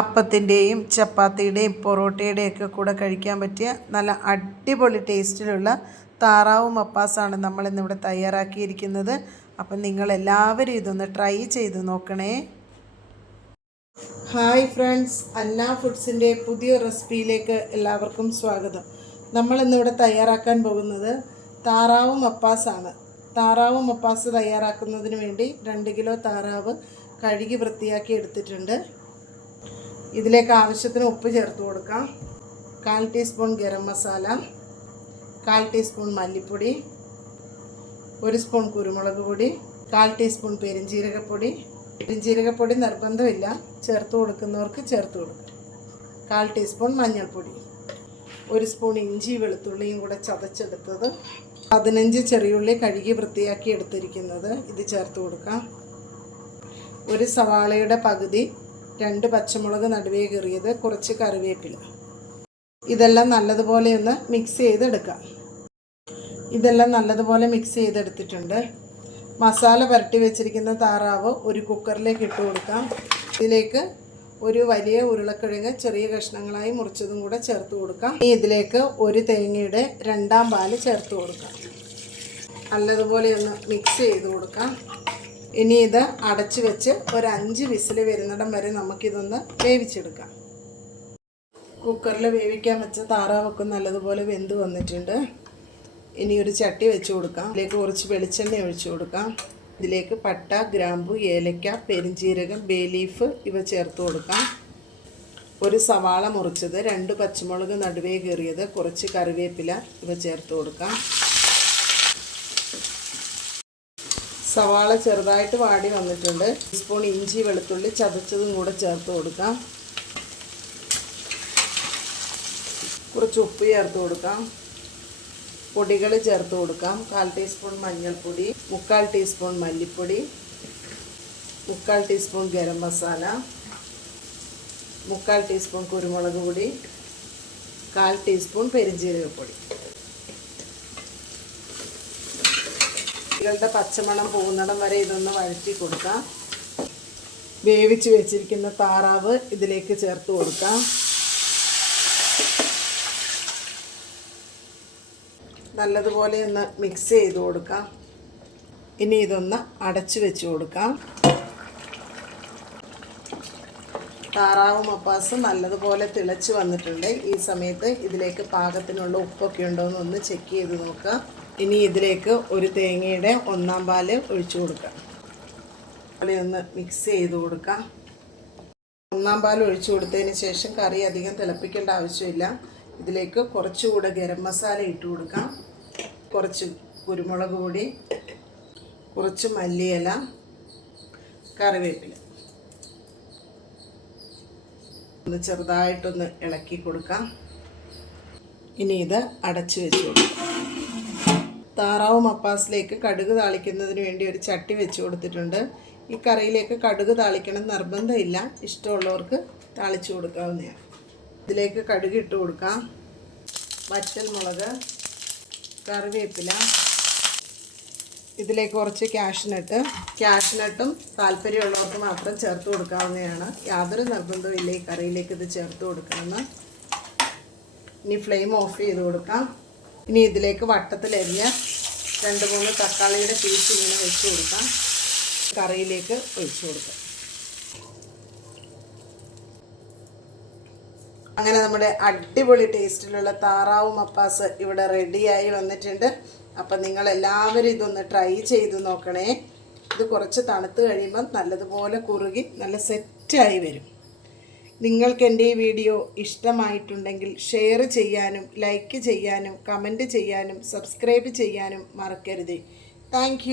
അപ്പത്തിന്റെയും ചപ്പാത്തിയുടെയും പൊറോട്ടയുടെയും ഒക്കെ കൂടെ കഴിക്കാൻ പറ്റിയ നല്ല അടിപൊളി ടേസ്റ്റിലുള്ള താറാവ് മപ്പാസാണ് നമ്മളിന്നിവിടെ തയ്യാറാക്കിയിരിക്കുന്നത്. അപ്പം നിങ്ങളെല്ലാവരും ഇതൊന്ന് ട്രൈ ചെയ്ത് നോക്കണേ. ഹായ് ഫ്രണ്ട്സ് അന്ന ഫുഡ്സിന്റെ പുതിയ റെസിപ്പിയിലേക്ക് എല്ലാവർക്കും സ്വാഗതം. നമ്മൾ ഇന്നിവിടെ തയ്യാറാക്കാൻ പോകുന്നത് താറാവ് മപ്പാസാണ് താറാവ് മപ്പാസ് തയ്യാറാക്കുന്നതിന് വേണ്ടി രണ്ട് കിലോ താറാവ് കഴുകി വൃത്തിയാക്കി എടുത്തിട്ടുണ്ട്. ഇതിലേക്ക് ആവശ്യത്തിന് ഉപ്പ് ചേർത്ത് കൊടുക്കാം. കാൽ ടീസ്പൂൺ ഗരം മസാല കാൽ ടീസ്പൂൺ മല്ലിപ്പൊടി ഒരു സ്പൂൺ കുരുമുളക് പൊടി കാൽ ടീസ്പൂൺ പെരിഞ്ജീരകപ്പൊടി പെരിഞ്ജീരകപ്പൊടി നിർബന്ധമില്ല. ചേർത്ത് കൊടുക്കുന്നവർക്ക് ചേർത്ത് കൊടുക്കാം. കാൽ ടീസ്പൂൺ മഞ്ഞൾപ്പൊടി. ഒരു സ്പൂൺ ഇഞ്ചി വെളുത്തുള്ളിയും കൂടെ ചതച്ചെടുത്തത്. പതിനഞ്ച് ചെറിയുള്ളി കഴുകി വൃത്തിയാക്കി എടുത്തിരിക്കുന്നത്. ഇത് ചേർത്ത് കൊടുക്കാം. ഒരു സവാളയുടെ പകുതി രണ്ട് പച്ചമുളക് നടുവേ കീറിയത് കുറച്ച് കറിവേപ്പില. ഇതെല്ലാം നല്ലതുപോലെ ഒന്ന് മിക്സ് ചെയ്തെടുക്കാം. ഇതെല്ലാം നല്ലതുപോലെ മിക്സ് ചെയ്തെടുത്തിട്ടുണ്ട്. മസാല പുരട്ടി വെച്ചിരിക്കുന്ന താറാവ് ഒരു കുക്കറിലേക്ക് ഇട്ട് കൊടുക്കാം. ഇതിലേക്ക് ഒരു വലിയ ഉരുളക്കിഴങ്ങ് ചെറിയ കഷ്ണങ്ങളായി മുറിച്ചതും കൂടെ ചേർത്ത് കൊടുക്കാം. ഇനി ഇതിലേക്ക് ഒരു തേങ്ങയുടെ രണ്ടാം പാൽ ചേർത്ത് കൊടുക്കാം. നല്ലതുപോലെ ഒന്ന് മിക്സ് ചെയ്ത് കൊടുക്കാം. ഇനി ഇത് അടച്ചു വെച്ച് ഒരു അഞ്ച് വിസിൽ വരുന്നിടം വരെ നമുക്കിതൊന്ന് വേവിച്ചെടുക്കാം. കുക്കറിൽ വേവിക്കാൻ വെച്ച താറാവൊക്കെ നല്ലതുപോലെ വെന്ത് വന്നിട്ടുണ്ട്. ഇനി ഒരു ചട്ടി വെച്ച് കൊടുക്കാം. ഇതിലേക്ക് കുറച്ച് വെളിച്ചെണ്ണ ഒഴിച്ചു കൊടുക്കാം. ഇതിലേക്ക് പട്ട ഗ്രാമ്പു ഏലക്ക പെരിഞ്ചീരകം ബേലീഫ് ഇവ ചേർത്ത് കൊടുക്കാം. ഒരു സവാള മുറിച്ചത് രണ്ട് പച്ചമുളക് നടുവേ കീറിയത് കുറച്ച് കറിവേപ്പില ഇവ ചേർത്ത് കൊടുക്കാം. സവാള ചെറുതായിട്ട് വാടി വന്നിട്ടുണ്ട്. സ്പൂൺ ഇഞ്ചി വെളുത്തുള്ളി ചതച്ചതും കൂടെ ചേർത്ത് കൊടുക്കാം. കുറച്ച് ഉപ്പ് ചേർത്ത് കൊടുക്കാം. പൊടികൾ ചേർത്ത് കൊടുക്കാം. കാൽ ടീസ്പൂൺ മഞ്ഞൾപ്പൊടി മുക്കാൽ ടീസ്പൂൺ മല്ലിപ്പൊടി മുക്കാൽ ടീസ്പൂൺ ഗരം മസാല മുക്കാൽ ടീസ്പൂൺ കുരുമുളക് പൊടി കാൽ ടീസ്പൂൺ പെരിഞ്ജീരകപ്പൊടി. ഇകളുടെ പച്ചമണം പോകുന്നിടം വരെ ഇതൊന്ന് വഴറ്റി കൊടുക്കാം. വേവിച്ച് വെച്ചിരിക്കുന്ന താറാവ് ഇതിലേക്ക് ചേർത്ത് കൊടുക്കാം. നല്ലതുപോലെ ഒന്ന് മിക്സ് ചെയ്ത് കൊടുക്കാം. ഇനി ഇതൊന്ന് അടച്ചു വെച്ച് കൊടുക്കാം. താറാവ് മപ്പാസ് നല്ലതുപോലെ തിളച്ച് വന്നിട്ടുണ്ട്. ഈ സമയത്ത് ഇതിലേക്ക് പാകത്തിനുള്ള ഉപ്പൊക്കെ ഉണ്ടോ എന്ന് ഒന്ന് ചെക്ക് ചെയ്ത് നോക്കുക. ഇനി ഇതിലേക്ക് ഒരു തേങ്ങയുടെ ഒന്നാം പാൽ ഒഴിച്ചു കൊടുക്കാം ഒന്ന് മിക്സ് ചെയ്ത് കൊടുക്കാം ഒന്നാം പാൽ ഒഴിച്ചു കൊടുത്തതിന് ശേഷം കറി അധികം തിളപ്പിക്കേണ്ട ആവശ്യമില്ല. ഇതിലേക്ക് കുറച്ചുകൂടെ ഗരം മസാല ഇട്ട് കൊടുക്കാം കുറച്ച് കുരുമുളക് പൊടി കുറച്ച് മല്ലിയില കറിവേപ്പില. ഒന്ന് ചെറുതായിട്ടൊന്ന് ഇളക്കി കൊടുക്കാം. ഇനി ഇത് അടച്ചു വെച്ച് കൊടുക്കാം. താറാവ് മപ്പാസിലേക്ക് കടുക് താളിക്കുന്നതിന് വേണ്ടി ഒരു ചട്ടി വെച്ച് കൊടുത്തിട്ടുണ്ട്. ഈ കറിയിലേക്ക് കടുക് താളിക്കണം നിർബന്ധമില്ല. ഇഷ്ടമുള്ളവർക്ക് താളിച്ചു കൊടുക്കാവുന്നതാണ്. ഇതിലേക്ക് കടുക് ഇട്ട് കൊടുക്കാം. വറ്റൽ മുളക് കറിവേപ്പില ഇതിലേക്ക് കുറച്ച് ക്യാഷ്നട്ട് ക്യാഷ്നട്ടും താല്പര്യമുള്ളവർക്ക് മാത്രം ചേർത്ത് കൊടുക്കാവുന്നതാണ്. യാതൊരു നിർബന്ധവും ഇല്ല. ഈ കറിയിലേക്ക് ഇത് ചേർത്ത് കൊടുക്കണമെന്ന്. ഇനി ഫ്ലെയിം ഓഫ് ചെയ്ത് കൊടുക്കാം. ഇനി ഇതിലേക്ക് വട്ടത്തിലരിഞ്ഞ രണ്ട് മൂന്ന് തക്കാളിയുടെ പീസ് ഇങ്ങനെ വെച്ച് കൊടുക്കാം. കറിയിലേക്ക് ഒഴിച്ചു കൊടുക്കാം. അങ്ങനെ നമ്മുടെ അടിപൊളി ടേസ്റ്റിലുള്ള താറാവ് മപ്പാസ് ഇവിടെ റെഡിയായി വന്നിട്ടുണ്ട്. അപ്പം നിങ്ങൾ എല്ലാവരും ഇതൊന്ന് ട്രൈ ചെയ്ത് നോക്കണേ. ഇത് കുറച്ച് തണുത്ത് കഴിയുമ്പം നല്ലതുപോലെ കുറുകി നല്ല സെറ്റായി വരും. നിങ്ങൾക്ക് എന്റെ ഈ വീഡിയോ ഇഷ്ടമായിട്ടുണ്ടെങ്കിൽ ഷെയർ ചെയ്യാനും ലൈക്ക് ചെയ്യാനും കമന്റ് ചെയ്യാനും സബ്സ്ക്രൈബ് ചെയ്യാനും മറക്കരുത്. താങ്ക്